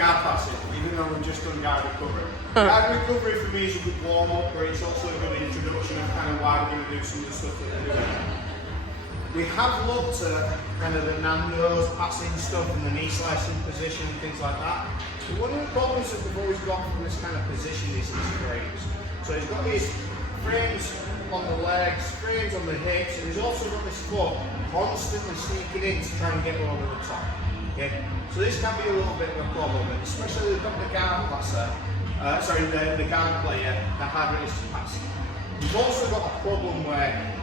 guard passing, even though we've just done guard recovery. Guard recovery for me is a good warm up, but it's also a good introduction of kind of why we're going to do some of the stuff that we're doing. We have looked at kind of the Nando's passing stuff and the knee slicing position and things like that. But one of the problems that we've always got from this kind of position is his frames. So he's got these frames on the legs, frames on the hips, and he's also got this foot constantly sneaking in to try and get over the top. Okay? So this can be a little bit of a problem, especially we've got the guard passer, the guard player that harder it is to pass. We've also got a problem where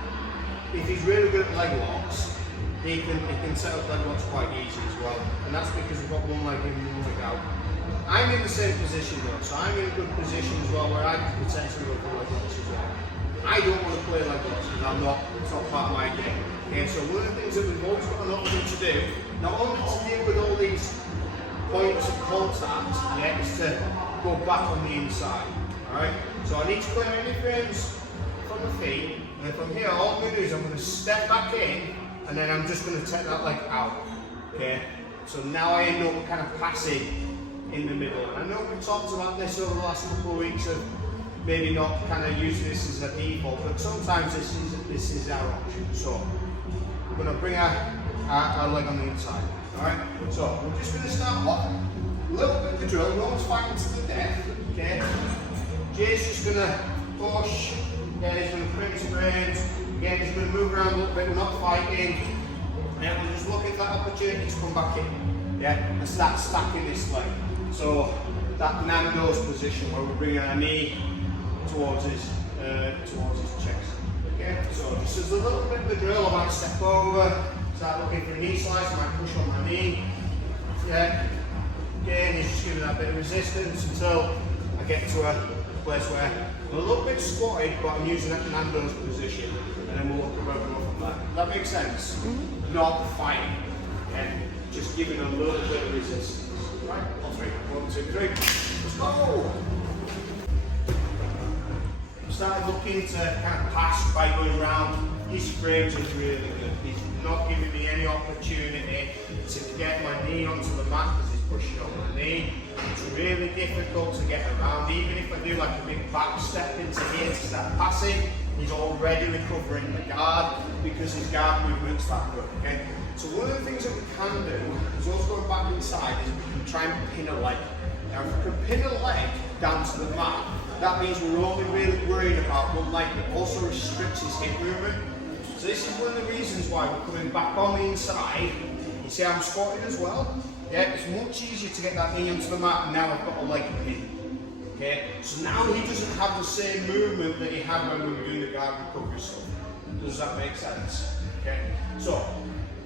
if he's really good at leg locks, he can set up leg locks quite easy as well, and that's because we've got one leg in and one leg out. I'm in the same position though, so I'm in a good position as well where I can potentially go for leg locks as well. I don't want to play leg locks because it's not part of my game. Okay, so one of the things that we've always got an option to do, not only to deal with all these points of contact, is to go back on the inside. Alright? So I need to clear any frames from the feet, and then from here all I'm going to do is I'm going to step back in, and then I'm just going to take that leg out. Okay? So now I end up kind of passing in the middle. And I know we've talked about this over the last couple of weeks of maybe not kind of using this as a default, but sometimes this is our option. So we're going to bring our leg on the inside. Alright? So we're just going to start off a little bit of the drill. No one's fighting to the death. Okay? Jay's just going to push. Again, he's going to create his frames. Again, he's going to move around a little bit. We're not fighting. And we're just looking for that opportunity to come back in. Yeah? And start stacking this leg. So that Nando's position where we're bringing our knee towards his chest. Okay? So just as a little bit of a drill, I might step over, start looking for a knee slice, I might push on my knee. Yeah? Again, he's just giving that bit of resistance until I get to a place where I'm a little bit squatted, but I'm using that Nando's position, and then we'll look where we go from there. That makes sense? Mm-hmm. Not fighting. Okay? Just giving a little bit of resistance. Right? On three. 1, 2, 3. Let's go! I started looking to kind of pass by going around. His frames is really good. He's not giving me any opportunity to get my knee onto the mat because he's pushing on my knee. It's really difficult to get around. Even if I do like a big back step into here to start passing, he's already recovering the guard because his guard movement's that good. Okay? So one of the things that we can do is also going back inside is we can try and pin a leg. Now if we can pin a leg down to the mat, that means we're only really worried about one leg that also restricts his hip movement. So this is one of the reasons why we're coming back on the inside. You see I'm squatting as well? Yeah, it's much easier to get that knee onto the mat and now I've got a leg pin. Okay, so now he doesn't have the same movement that he had when we were doing the guard recovery stuff. Does that make sense? Okay, so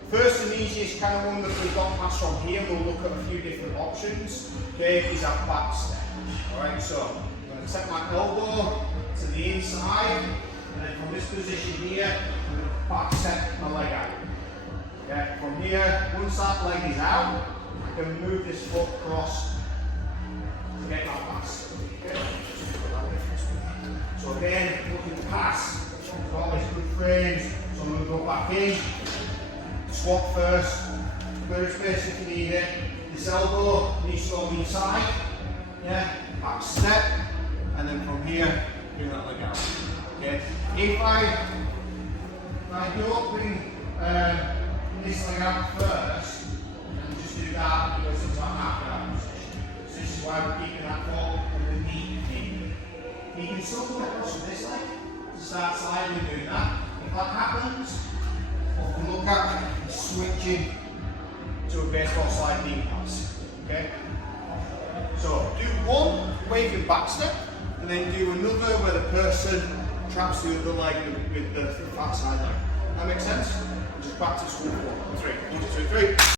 first and easiest kind of one that we've got past from here, we'll look at a few different options. Okay, is our back step. Alright, so I'm going to take my elbow to the inside, and then from this position here, I'm going to back step my leg out. Okay, from here, once that leg is out, I can move this foot across to get that pass. Okay? So again, looking to pass, got these good frames, so I'm going to go back in, squat first, clear space if you need it. This elbow needs to go on the inside, yeah, back step, and then from here, bring that leg out. Okay? If I don't bring this leg out first, and just do that, because it's like half that position. So this is why we're keeping that foot on the knee. You can still go across with this leg to start sliding and doing that. If that happens, what we can look at is switching to a baseball slide knee pass. Okay? So do one waving back step, and then do another where the person traps the other leg with the fat side leg. That makes sense? Just practice 1, 2, 3. 1, 2, 3.